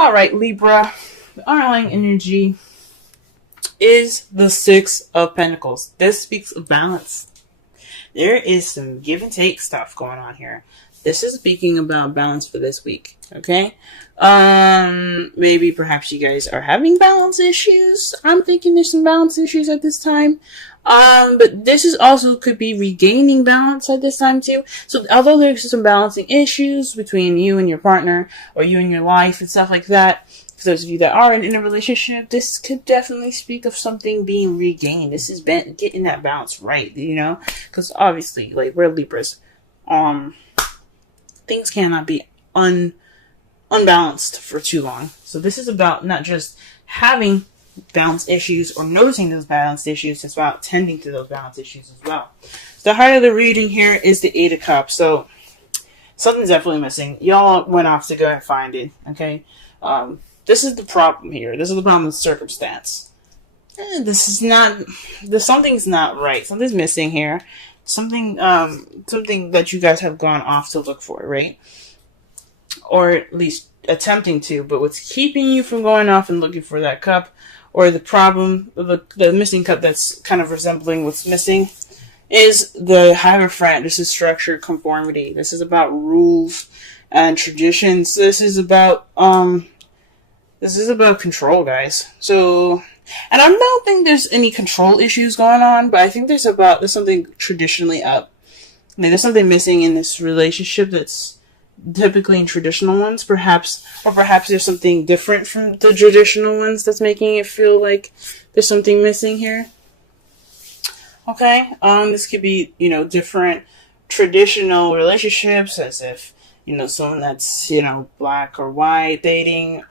All right, Libra. The underlying energy is the Six of Pentacles. This speaks of balance. There is some give and take stuff going on here. This is speaking about balance for this week. Okay. Maybe perhaps you guys are having balance issues. I'm thinking there's some balance issues at this time. But this is also could be regaining balance at this time too. So although there's some balancing issues between you and your partner or you and your life and stuff like that, for those of you that are in a relationship, this could definitely speak of something being regained. This is getting that balance right, you know? Because obviously, like, we're Libras. Things cannot be unbalanced for too long. So this is about not just having balance issues or noticing those balance issues, it's about tending to those balance issues as well. The heart of the reading here is the Eight of Cups. So something's definitely missing. Y'all went off to go and find it, okay? This is the problem here. This is the problem with circumstance. Something's not right. Something's missing here. Something that you guys have gone off to look for, right? Or at least attempting to, but what's keeping you from going off and looking for that cup, or the problem, the missing cup that's kind of resembling what's missing, is the Hierophant. This is structured conformity. This is about rules and traditions. This is about control, guys. So, and I don't think there's any control issues going on, but I think there's something traditionally up. I mean, there's something missing in this relationship that's typically in traditional ones, perhaps there's something different from the traditional ones that's making it feel like there's something missing here. Okay, this could be, different traditional relationships, as if, someone that's, black or white dating,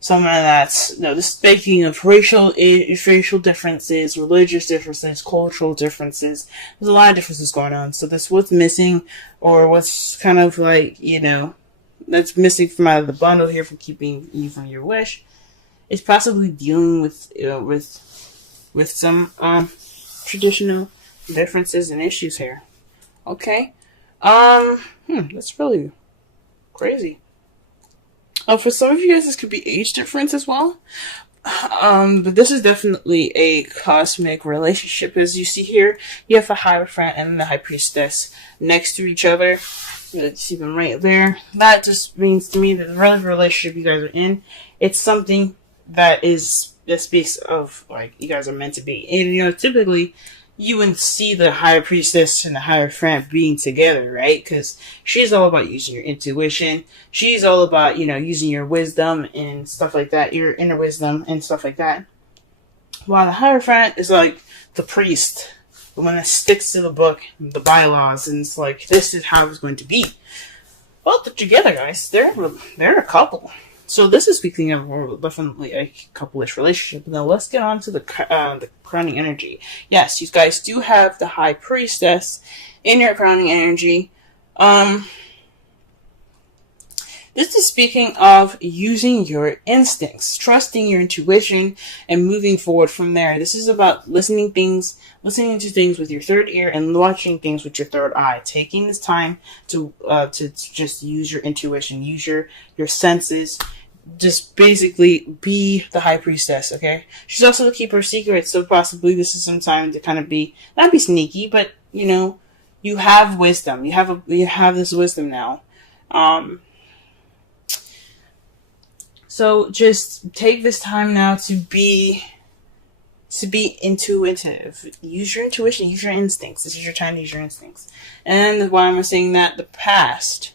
someone that's, this speaking of racial differences, religious differences, cultural differences. There's a lot of differences going on. So that's what's missing, or what's kind of like, that's missing from out of the bundle here, from keeping you from your wish, is possibly dealing with some, traditional differences and issues here. Okay. That's really crazy. For some of you guys, this could be age difference as well. But this is definitely a cosmic relationship. As you see here, you have the Hierophant and the High Priestess next to each other. Let's see them right there. That just means to me that the relationship you guys are in, it's something that speaks of, like, you guys are meant to be. And, typically, you would see the High Priestess and the Hierophant being together, right? Because she's all about using your intuition. She's all about, using your wisdom and stuff like that, your inner wisdom and stuff like that. While the Hierophant is like the priest, the one that sticks to the book, the bylaws, and it's like, this is how it's going to be. Well, they're together, guys. They're a couple. So this is speaking of definitely a couple-ish relationship. Now let's get on to the crowning energy. Yes, you guys do have the High Priestess in your crowning energy. This is speaking of using your instincts, trusting your intuition, and moving forward from there. This is about listening to things with your third ear and watching things with your third eye. Taking this time to just use your intuition, use your senses. Just basically be the High Priestess, okay? She's also the keeper of secrets, so possibly this is some time to kind of not be sneaky, but, you have wisdom. You have this wisdom now. So just take this time now to be intuitive. Use your intuition, use your instincts. This is your time to use your instincts. And why am I saying that? The past,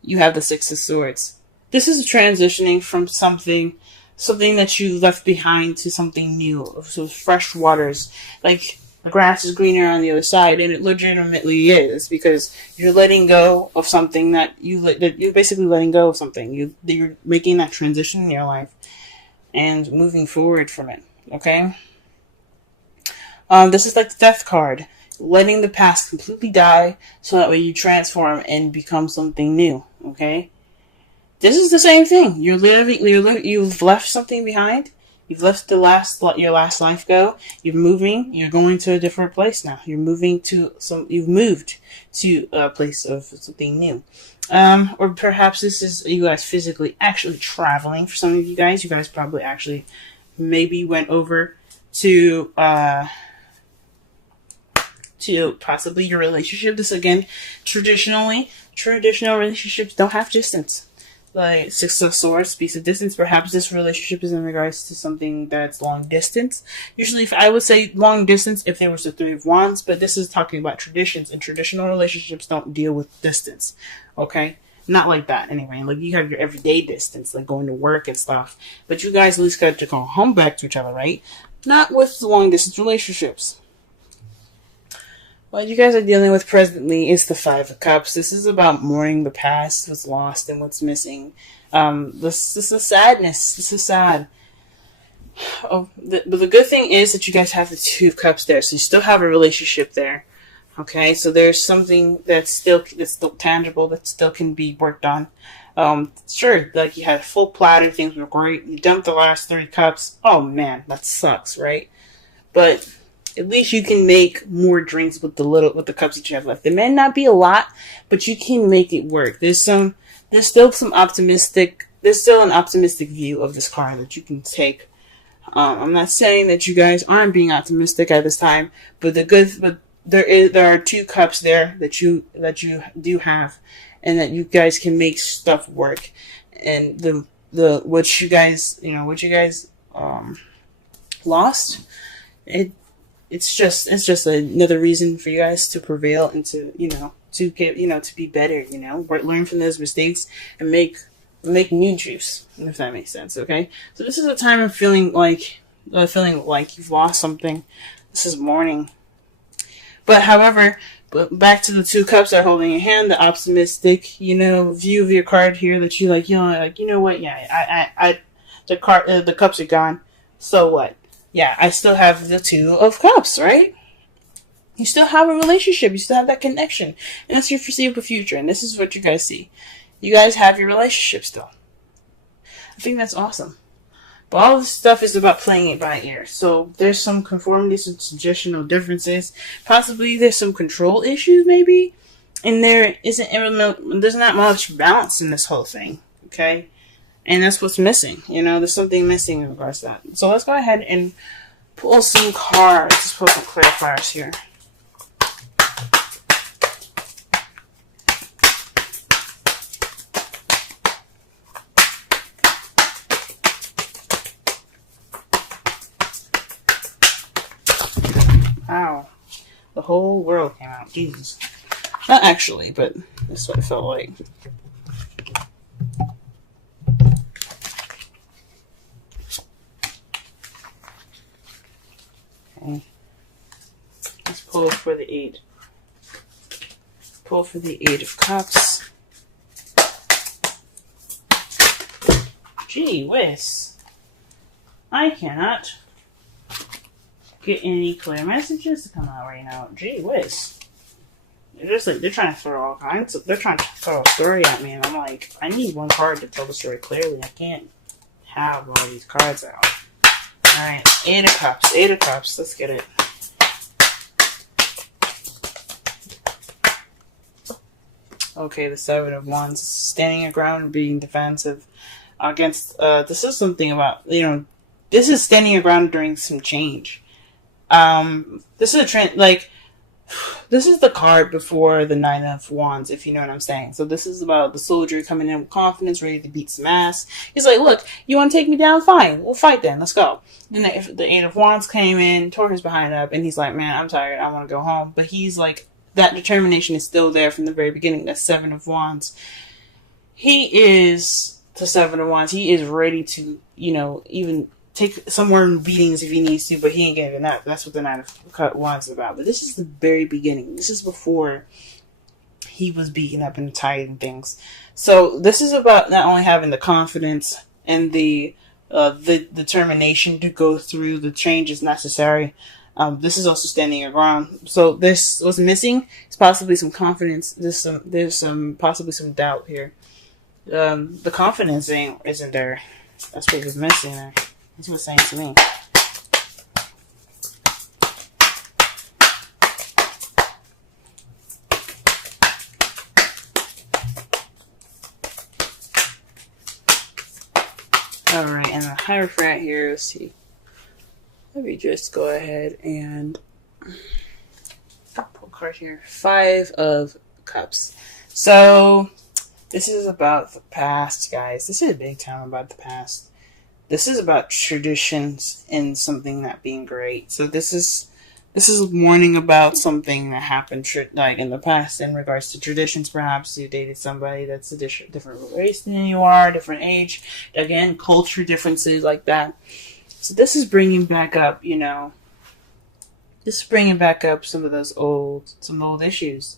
you have the Six of Swords. This is transitioning from something that you left behind to something new. So fresh waters. Like, the grass is greener on the other side, and it legitimately is, because you're letting go of something that you're basically letting go of something. You're making that transition in your life and moving forward from it. Okay? This is like the Death card. Letting the past completely die, so that way you transform and become something new. Okay? This is the same thing. You've left something behind. You've left your last life go. You're moving. You're going to a different place now. You've moved to a place of something new. Or perhaps this is you guys physically actually traveling. For some of you guys probably actually maybe went over to possibly your relationship. This again, traditional relationships don't have distance. Like Six of Swords speaks of distance. Perhaps this relationship is in regards to something that's long distance. Usually, if I would say long distance, if there was the Three of Wands, but this is talking about traditions, and traditional relationships don't deal with distance. Okay, not like that anyway. Like you have your everyday distance, like going to work and stuff. But you guys at least got to go home back to each other, right? Not with long distance relationships. What you guys are dealing with presently is the Five of Cups. This is about mourning the past, what's lost, and what's missing. This is sadness. This is sad. But the good thing is that you guys have the Two of Cups there, so you still have a relationship there. Okay, so there's something that's still tangible, that still can be worked on. Sure, like you had a full platter, things were great. You dumped the last 3 cups. Oh man, that sucks, right? But at least you can make more drinks with the cups that you have left. It may not be a lot, but you can make it work. There's still an optimistic view of this card that you can take. I'm not saying that you guys aren't being optimistic at this time, but there are 2 cups there that you do have, and that you guys can make stuff work. And what you guys lost, it's just another reason for you guys to prevail and to be better, learn from those mistakes and make new juice, if that makes sense. Okay, so this is a time of feeling like you've lost something. This is mourning. But back to the 2 cups that are holding your hand, the optimistic, view of your card here, that you what? Yeah, the cups are gone. So what? Yeah, I still have the 2 of Cups, right? You still have a relationship. You still have that connection. And that's your foreseeable future. And this is what you guys see. You guys have your relationship still. I think that's awesome. But all this stuff is about playing it by ear. So there's some conformities and suggestional differences. Possibly there's some control issues, maybe. And there's not much balance in this whole thing. Okay? And that's what's missing. There's something missing in regards to that. So let's go ahead and pull some cards. Let's pull some clarifiers here. Wow. The whole world came out. Jesus. Not actually, but that's what it felt like. Okay. Let's pull for the 8. Pull for the 8 of Cups. Gee whiz. I cannot get any clear messages to come out right now. Gee whiz. They're trying to throw all kinds of, they're trying to throw a story at me, and I'm like, I need one card to tell the story clearly. I can't have all these cards out. Alright, 8 of Cups. 8 of Cups. Let's get it. Okay, the 7 of Wands. Standing your ground and being defensive against, this is something about, this is standing your ground during some change. This is a trend, this is the card before the 9 of Wands, if you know what I'm saying. So this is about the soldier coming in with confidence, ready to beat some ass. He's like, look, you want to take me down? Fine. We'll fight then. Let's go. Then the 8 of Wands came in, tore his behind up, and he's like, man, I'm tired. I want to go home. But he's like, that determination is still there from the very beginning. That 7 of Wands. He is the 7 of Wands. He is ready to, even take some more beatings if he needs to, but he ain't getting that. That's what the 9 of Wands is about. But this is the very beginning. This is before he was beaten up and tired and things. So this is about not only having the confidence and the determination to go through the changes necessary. This is also standing your ground. So this was missing. It's possibly some confidence. There's some possibly some doubt here. The confidence isn't there. That's what was missing there. That's what it's saying to me. Alright, and the Hierophant here, let's see. Let me just go ahead and pull a card here. 5 of Cups. So, this is about the past, guys. This is big time about the past. This is about traditions and something not being great. So this is a warning about something that happened like in the past in regards to traditions. Perhaps you dated somebody that's a different race than you are, different age. Again, culture differences like that. So this is bringing back up, this is bringing back up some old issues.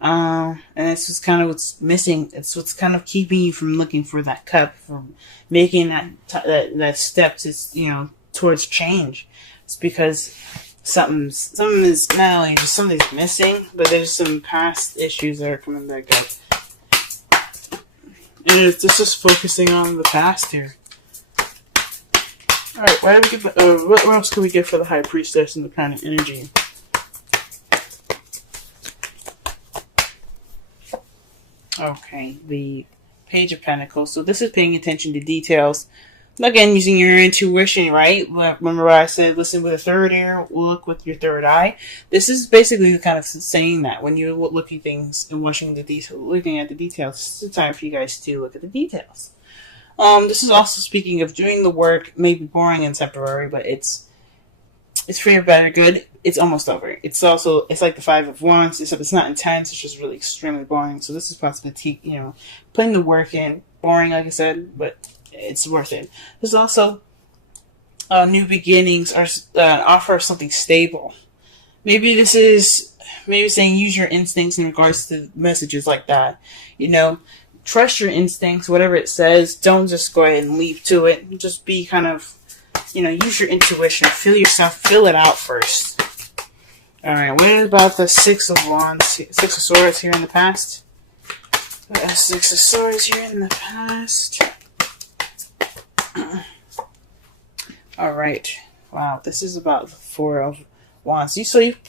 And it's just kind of what's missing. It's what's kind of keeping you from looking for that cup, from making that step to, towards change. It's because something is not only just something's missing, but there's some past issues that are coming back up. And it's just focusing on the past here. Alright, what else can we get for the High Priestess and the Planet Energy? Okay, the Page of Pentacles. So this is paying attention to details. Again, using your intuition, right? Remember what I said, listen with a third ear, look with your third eye. This is basically kind of saying that when you're looking things and looking at the details, this is the time for you guys to look at the details. This is also speaking of doing the work, maybe boring and temporary, but it's for your better good. It's almost over. It's like the 5 of Wands. It's not intense. It's just really extremely boring. So this is possibly, putting the work in. Boring, like I said, but it's worth it. There's also new beginnings or offer of something stable. Maybe this is saying use your instincts in regards to messages like that. Trust your instincts, whatever it says. Don't just go ahead and leap to it. Just be kind of, use your intuition. Feel it out first. Alright, what about the 6 of Wands? 6 of Swords here in the past? 6 of Swords here in the past. Alright. Wow, this is about the 4 of Wands.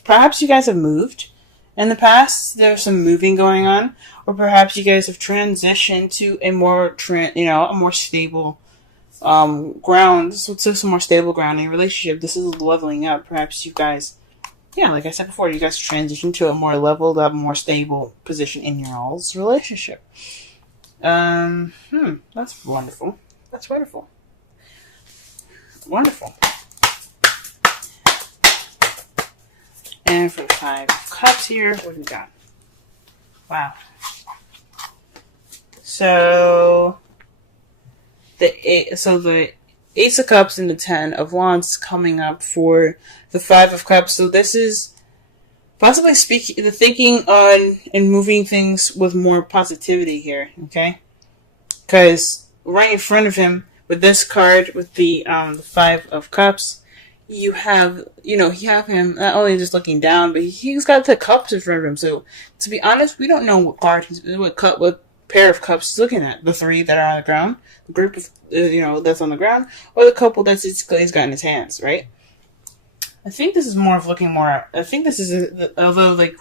Perhaps you guys have moved in the past. There's some moving going on. Or perhaps you guys have transitioned to a more stable ground. This is some more stable ground in your relationship. This is leveling up. Perhaps you guys, like I said before, you guys transition to a more leveled up, more stable position in your all's relationship. That's wonderful. That's wonderful. Wonderful. And for the 5 of Cups here, what do we got? Wow. So the Ace of Cups and the 10 of Wands coming up for the 5 of Cups. So this is possibly the thinking on and moving things with more positivity here, okay? Because right in front of him with this card, with the 5 of Cups, you have him not only just looking down, but he's got the cups in front of him. So to be honest, we don't know what pair of cups he's looking at. The 3 that are on the ground, the group of that's on the ground, or the couple he's got in his hands, right? I think this is more of looking more. I think this is although like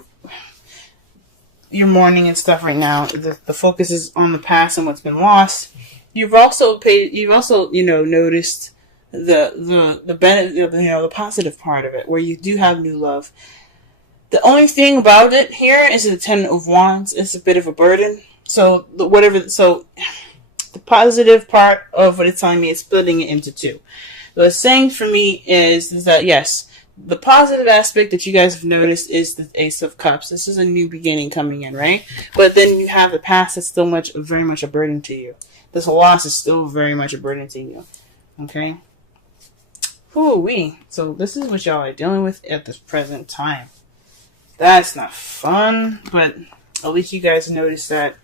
you're mourning and stuff right now, the focus is on the past and what's been lost. You've also noticed the benefit, the positive part of it, where you do have new love. The only thing about it here is the 10 of Wands. It's a bit of a burden. So the positive part of what it's telling me is splitting it into 2. What it's saying for me is that yes, the positive aspect that you guys have noticed is the Ace of Cups. This is a new beginning coming in, right? But then you have the past that's still very much a burden to you. This loss is still very much a burden to you. Okay? Ooh-wee. So this is what y'all are dealing with at this present time. That's not fun, but at least you guys notice that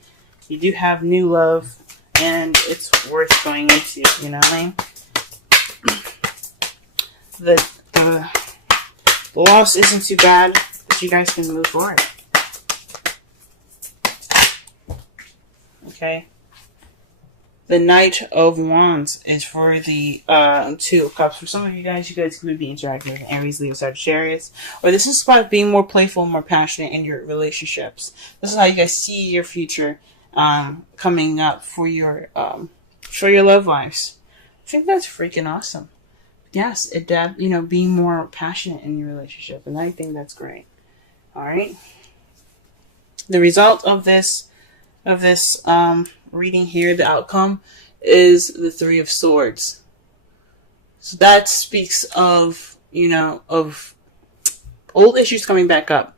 you do have new love, and it's worth going into, you know what I mean? The loss isn't too bad, but you guys can move forward. Okay? The Knight of Wands is for the 2 of Cups. For some of you guys could be interacting with Aries, Leo, Sagittarius. Or this is about being more playful, more passionate in your relationships. This is how you guys see your future coming up for your for your love lives. I think that's freaking awesome. Yes, being more passionate in your relationship, and I think that's great. All right. The result of this reading here, the outcome is the Three of Swords. So that speaks of of old issues coming back up,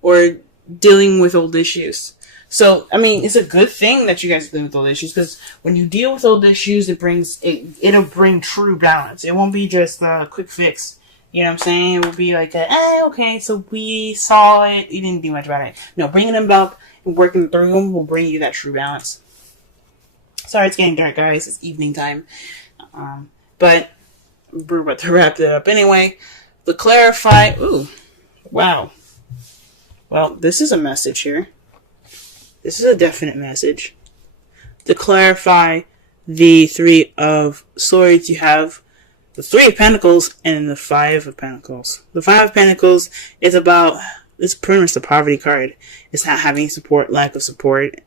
or dealing with old issues. So, I mean, it's a good thing that you guys are dealing with old issues, because when you deal with old issues, it'll bring true balance. It won't be just a quick fix. You know what I'm saying? It will be like, okay, so we saw it, you didn't do much about it. No, bringing them up and working through them will bring you that true balance. Sorry, it's getting dark, guys. It's evening time. But we're about to wrap it up anyway. To clarify, ooh, wow. Well, this is a message here. This is a definite message. To clarify the Three of Swords, you have the Three of Pentacles and the Five of Pentacles. The Five of Pentacles is it's pretty much the poverty card. It's not having support, lack of support.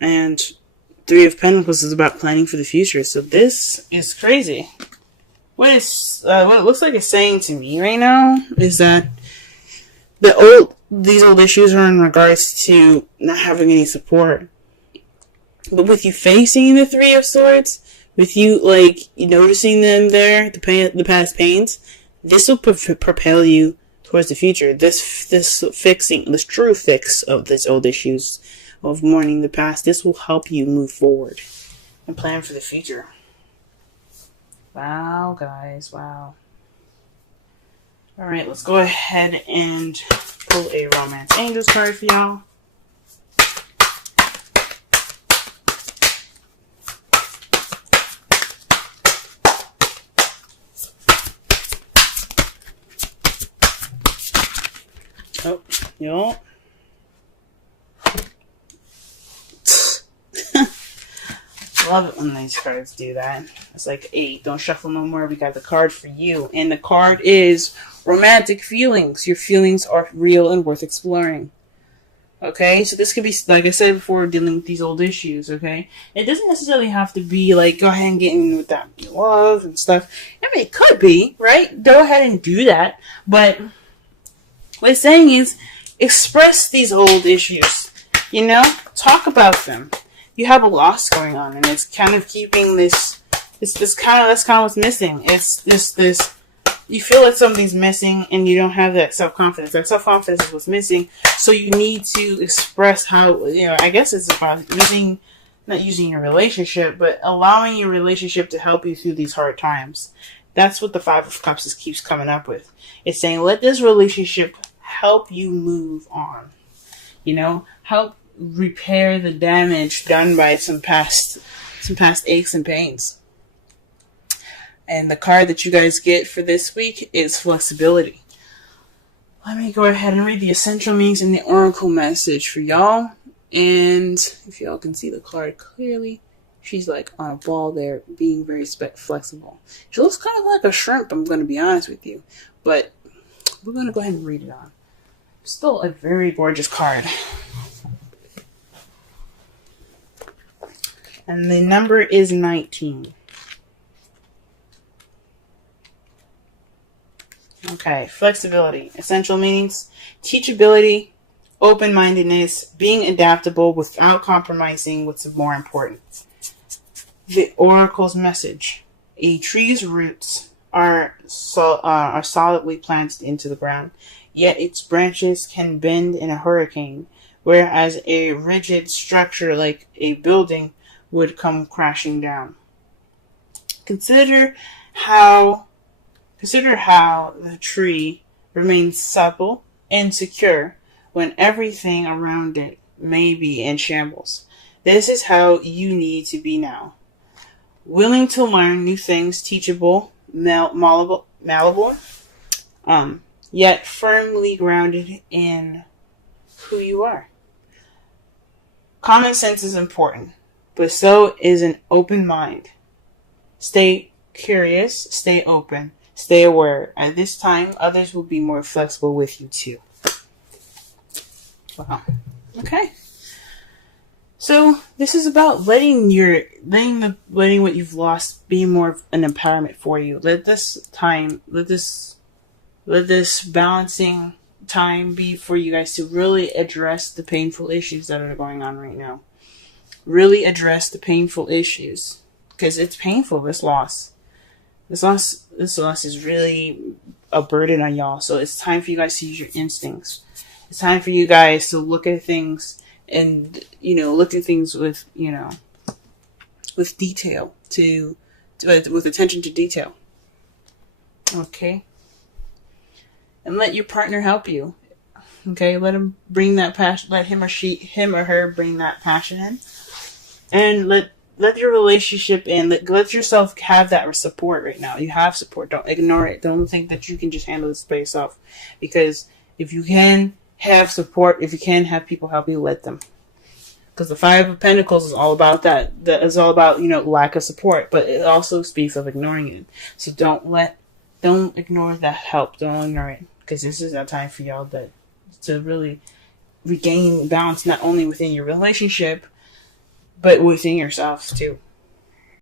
And Three of Pentacles is about planning for the future. So this is crazy. What it looks like it's saying to me right now is that these old issues are in regards to not having any support. But with you facing the Three of Swords, with you noticing them there, the past pains, this will propel you towards the future. This true fix of this old issues of mourning the past, this will help you move forward and plan for the future. Wow, guys, wow. Alright, let's go ahead and pull a Romance Angels card for y'all. Oh, y'all. Love it when these cards do that. It's like, hey, don't shuffle no more. We got the card for you. And the card is romantic feelings. Your feelings are real and worth exploring. Okay? So this could be, like I said before, dealing with these old issues, okay? It doesn't necessarily have to be like, go ahead and get in with that love and stuff. I mean, it could be, right? Go ahead and do that. But what it's saying is, express these old issues. Talk about them. You have a loss going on, and it's kind of keeping this. That's kind of what's missing. It's this. You feel like something's missing, and you don't have that self-confidence. That self-confidence is what's missing. So you need to express how. I guess it's about not using your relationship, but allowing your relationship to help you through these hard times. That's what the Five of Cups keeps coming up with. It's saying, let this relationship help you move on. Help repair the damage done by some past aches and pains. And the card that you guys get for this week is flexibility. Let me go ahead and read the essential meanings and the oracle message for y'all. And if y'all can see the card clearly, she's like on a ball there, being very flexible. She looks kind of like a shrimp, I'm going to be honest with you. But we're going to go ahead and read it on. Still a very gorgeous card. And the number is 19. Okay, flexibility. Essential meanings: teachability, open-mindedness, being adaptable without compromising what's more important. The oracle's message: a tree's roots are solidly planted into the ground, yet its branches can bend in a hurricane, whereas a rigid structure like a building would come crashing down. Consider how the tree remains supple and secure when everything around it may be in shambles. This is how you need to be now. Willing to learn new things, teachable, malleable, yet firmly grounded in who you are. Common sense is important, but so is an open mind. Stay curious, stay open, stay aware. At this time, others will be more flexible with you too. Wow. Okay. So this is about letting what you've lost be more of an empowerment for you. Let this balancing time be for you guys to really address the painful issues that are going on right now. Really address the painful issues, because it's painful. This loss is really a burden on y'all. So it's time for you guys to use your instincts. It's time for you guys to look at things and, look at things with, with detail, with attention to detail. Okay. And let your partner help you. Okay. Let him bring that passion, let him or her bring that passion in. And let your relationship in. Let yourself have that support right now. You have support. Don't ignore it. Don't think that you can just handle this by yourself. Because if you can have support, if you can have people help you, let them. Because the Five of Pentacles is all about that. That is all about, lack of support. But it also speaks of ignoring it. So don't ignore that help. Don't ignore it. Because this is a time for y'all to really regain balance, not only within your relationship, but within yourselves too.